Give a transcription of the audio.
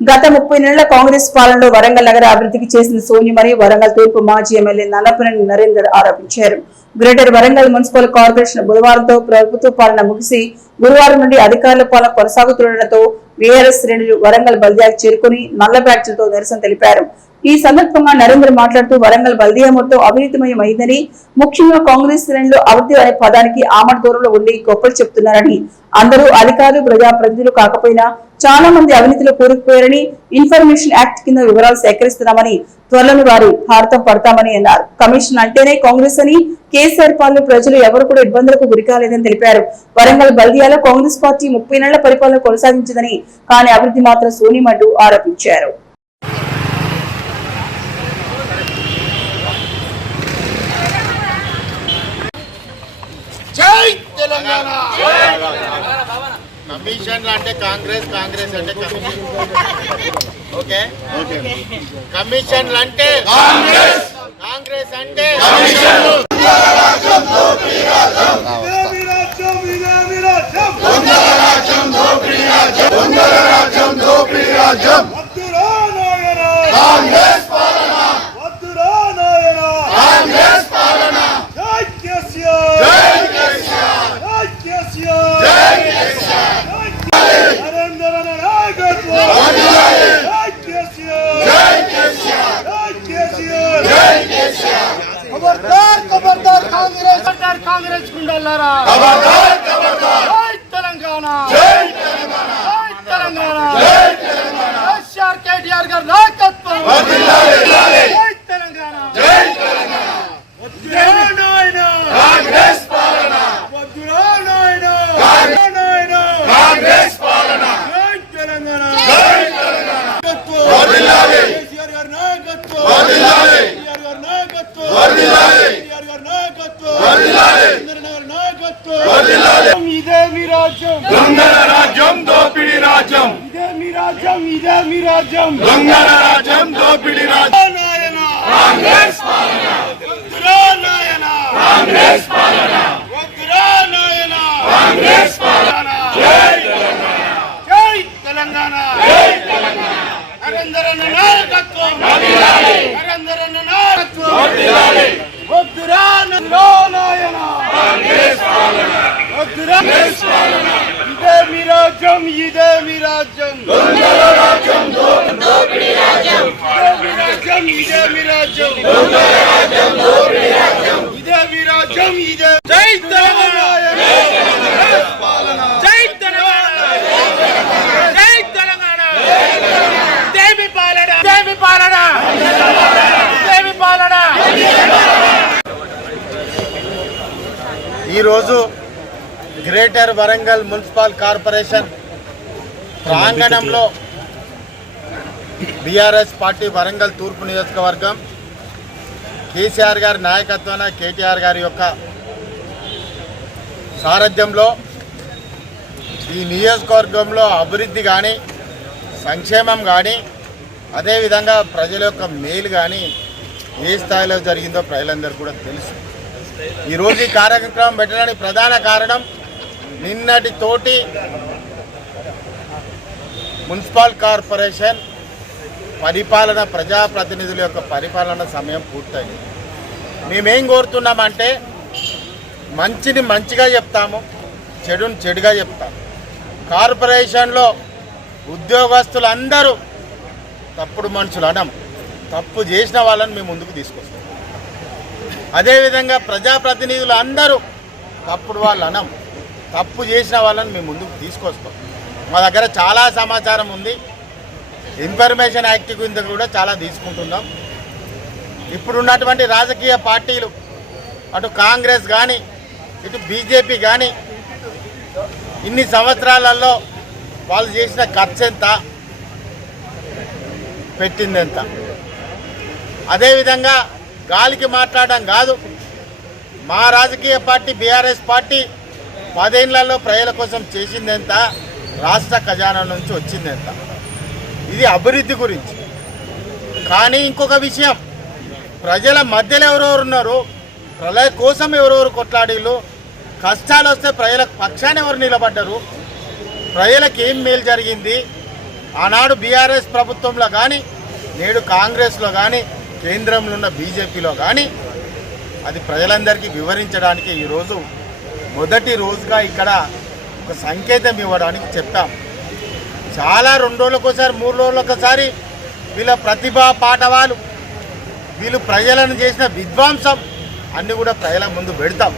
గత 30 నెలల కాంగ్రెస్ పాలనలో వరంగల్ నగర అభివృద్ధికి చేసిన శూన్యమని వరంగల్ తూర్పు మాజీ ఎమ్మెల్యే నల్లపనేని నరేందర్ ఆరోపించారు. గ్రేటర్ వరంగల్ మున్సిపల్ కార్పొరేషన్ బుధవారంతో ప్రభుత్వ పాలన ముగిసి గురువారం నుండి అధికారుల పాలన కొనసాగుతుండటంతో వీఆర్ఎస్ శ్రేణులు వరంగల్ బల్దియాకు చేరుకుని నల్ల బ్యాడ్జీలతో నిరసన తెలిపారు. ఈ సందర్భంగా నరేంద్ర మాట్లాడుతూ వరంగల్ బల్దియా మొత్తం అవినీతిమయం అయిందని, ముఖ్యంగా కాంగ్రెస్ శ్రేణులు అభివృద్ధి అనే పదానికి ఆమడ దూరంలో ఉండి గొప్పలు చెప్తున్నారని, అందరూ అధికారులు ప్రజాప్రతినిధులు కాకపోయినా చాలా మంది అవినీతిలో కూరుకుపోయారని, ఇన్ఫర్మేషన్ యాక్ట్ కింద వివరాలు సేకరిస్తున్నామని, త్వరలోని వారి భారతం పడతామని అన్నారు. కమిషన్ అంటేనే కాంగ్రెస్ అని, కేసీఆర్ పాలన ప్రజలు ఎవరు కూడా ఇబ్బందులకు గురికాలేదని తెలిపారు. వరంగల్ బల్దియాలో కాంగ్రెస్ పార్టీ 30 నెలల పరిపాలన కొనసాగించిందని, కానీ అభివృద్ధి మాత్రం శూన్యమంటూ ఆరోపించారు. కమిషన్లు అంటే కాంగ్రెస్, కాంగ్రెస్ అంటే కమిషన్. ఓకే, కమిషన్లు అంటే కాంగ్రెస్, కాంగ్రెస్ అంటే కమిషన్. కాంగ్రెస్ గుండాలారా, ఖబర్దార్ ఖబర్దార్. జై తెలంగాణ, జై తెలంగాణ, జై తెలంగాణ, జై తెలంగాణ. కేసీఆర్ కేటీఆర్ గారి నాయకత్వం వర్ధిల్లాలి. జై తెలంగాణ, జై తెలంగాణ. వద్దురా నాయనా కాంగ్రెస్ పాలన, వద్దురా నాయనా కాంగ్రెస్ పాలన. జై తెలంగాణ, జై తెలంగాణ. వర్ధిల్లాలి. కేసీఆర్ గారి నాయకత్వం వర్ధిల్లాలి. కేసీఆర్ గారి నాయకత్వం వర్ధిల్లాలి. ఇదే మీ రాజ్యం, దొంగల రాజ్యం, దోపిడీ రాజ్యం. ఇదే మీ రాజ్యం, ఇదే మీ రాజ్యం, దొంగల రాజ్యం, దోపిడీ రాజ్యం. కాంగ్రెస్ పాలన, వద్దురా నాయనా కాంగ్రెస్ పాలన, వద్దురా నాయనా కాంగ్రెస్ పాలన. జై తెలంగాణ, జై తెలంగాణ, జై తెలంగాణ. నరేందర్ అన్న నాయకత్వం వర్ధిల్లాలి. నరేందర్ అన్న నాయకత్వం వర్ధిల్లాలి. వద్దురా నాయనా కాంగ్రెస్ పాలన, వద్దురా కాంగ్రెస్ పాలన. ఇదే మీ రాజ్యం, ఇదే మీ రాజ్యం, దొంగల రాజ్యం, దోపిడీ రాజ్యం. ఇదే మీ రాజ్యం, ఇదే మీ రాజ్యం, దొంగల రాజ్యం, దోపిడీ రాజ్యం. ఇదే మీ రాజ్యం, ఇదే. జై తెలంగాణ, జై తెలంగాణ పాలన, జై తెలంగాణ, జై తెలంగాణ, దేవి పాలన, దేవి పాలన, దేవి పాలన. ఈరోజు గ్రేటర్ వరంగల్ మున్సిపల్ కార్పొరేషన్ ప్రాంగణంలో బీఆర్ఎస్ పార్టీ వరంగల్ తూర్పు నియోజకవర్గం కేసీఆర్ గారి నాయకత్వాన, కేటీఆర్ గారి యొక్క సారథ్యంలో ఈ నియోజకవర్గంలో అభివృద్ధి కానీ, సంక్షేమం కానీ, అదేవిధంగా ప్రజల యొక్క మేలు కానీ ఏ స్థాయిలో జరిగిందో ప్రజలందరూ కూడా తెలుసు. ఈరోజు ఈ కార్యక్రమం పెట్టడానికి ప్రధాన కారణం నిన్నటి తోటి మున్సిపల్ కార్పొరేషన్ పరిపాలన, ప్రజాప్రతినిధుల యొక్క పరిపాలన సమయం పూర్తయింది. మేమేం కోరుతున్నామంటే మంచిని మంచిగా చెప్తాము, చెడుని చెడుగా చెప్తాము. కార్పొరేషన్లో ఉద్యోగస్తులందరూ తప్పుడు మనుషులు అనం, తప్పు చేసిన వాళ్ళని మేము ముందుకు తీసుకొస్తాం. అదేవిధంగా ప్రజాప్రతినిధులు అందరూ తప్పుడు వాళ్ళు అనం, తప్పు చేసిన వాళ్ళని మేము ముందుకు తీసుకొస్తాం. మా దగ్గర చాలా సమాచారం ఉంది, ఇన్ఫర్మేషన్ యాక్ట్ కింద కూడా చాలా తీసుకుంటున్నాం. ఇప్పుడున్నటువంటి రాజకీయ పార్టీలు, అటు కాంగ్రెస్ కానీ, ఇటు బీజేపీ కానీ, ఇన్ని సంవత్సరాలలో వాళ్ళు చేసిన ఖర్చు ఎంత, పెట్టింది ఎంత. అదేవిధంగా గాలికి మాట్లాడడం కాదు, మా రాజకీయ పార్టీ బీఆర్ఎస్ పార్టీ 10 ఏళ్లలో ప్రజల కోసం చేసింది ఎంత, రాష్ట్ర ఖజానా నుంచి వచ్చింది ఎంత. ఇది అభివృద్ధి గురించి. కానీ ఇంకొక విషయం, ప్రజల మధ్యలో ఎవరెవరు ఉన్నారు, ప్రజల కోసం ఎవరెవరు కొట్లాడీలు, కష్టాలు వస్తే ప్రజల పక్షాన ఎవరు నిలబడ్డారు, ప్రజలకు ఏం మేలు జరిగింది, ఆనాడు బీఆర్ఎస్ ప్రభుత్వంలో కానీ నేడు కాంగ్రెస్లో కానీ కేంద్రంలో ఉన్న బీజేపీలో కానీ అది ప్రజలందరికీ వివరించడానికి ఈరోజు మొదటి రోజుగా ఇక్కడ ఒక సంకేతం ఇవ్వడానికి చెప్పాం. చాలా 2 రోజులకోసారి 3 రోజులకోసారి వీళ్ళ ప్రతిభా పాఠవాలు, వీళ్ళు ప్రజలను చేసిన విధ్వంసం అన్నీ కూడా ప్రజల ముందు పెడతాం.